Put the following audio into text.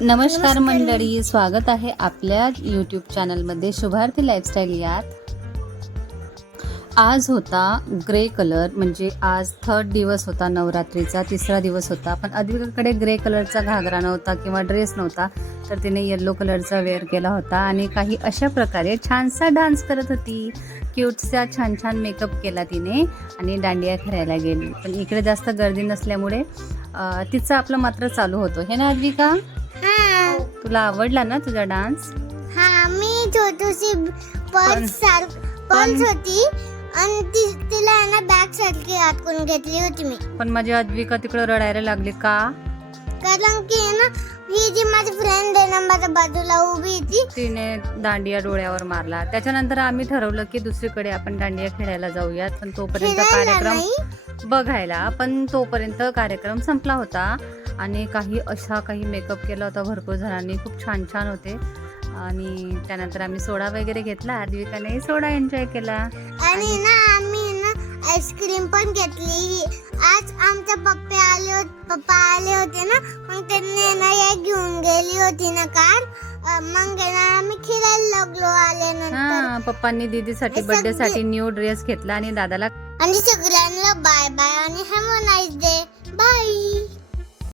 नमस्कार मंडळी, स्वागत आहे आपल्या यूट्यूब चॅनलमध्ये शुभार्थी लाईफस्टाईल यात. आज होता ग्रे कलर, म्हणजे आज थर्ड दिवस होता, नवरात्रीचा तिसरा दिवस होता. पण अद्विकाकडे ग्रे कलरचा घागरा नव्हता किंवा ड्रेस नव्हता, तर तिने येल्लो कलरचा वेअर केला होता आणि काही अशा प्रकारे छानसा डान्स करत होती. क्यूटचा छान छान मेकअप केला तिने आणि दांडिया खेळायला गेली. पण इकडे जास्त गर्दी नसल्यामुळे तिचं आपलं मात्र चालू होतं, हे ना अद्विका? तुला आवडला ना तुझा डान्स? हा, मी छोटीशी पर्स होती आणि तिला आहे ना बॅग सारखी आतून घेतली होती मी. पण माझी अद्विका तिकडे रडायला लागली का? कारण की ना ही जी माझी फ्रेंड आहे ना माझ्या बाजूला उभी होती, तिने दांडिया डोळ्यावर मारला. त्याच्यानंतर आम्ही ठरवलं की दुसरीकडे आपण दांडिया खेळायला जाऊयात, पण तोपर्यंत खेळायला कार्यक्रम नाही. बघायला, पण तोपर्यंत कार्यक्रम संपला होता आणि काही मेकअप केला होता भरपूर जणांनी, खूप छान छान होते. आणि त्यानंतर आम्ही सोडा वगैरे घेतला, अद्विकाने सोडा एन्जॉय केला. आणि ना आम्ही ना आईस्क्रीम पण घेतली. आज आमचे पप्पा आले होते ना, मग त्यांनी ना एक घेऊन गेली होती ना कार. मग ना आम्ही खेळायला लागलो आल्यानंतर. पप्पांनी दीदीसाठी बर्थडे साठी न्यू ड्रेस घेतला आणि दादाला. आणि सगळ्यांना बाय बाय आणि have a nice day. Bye.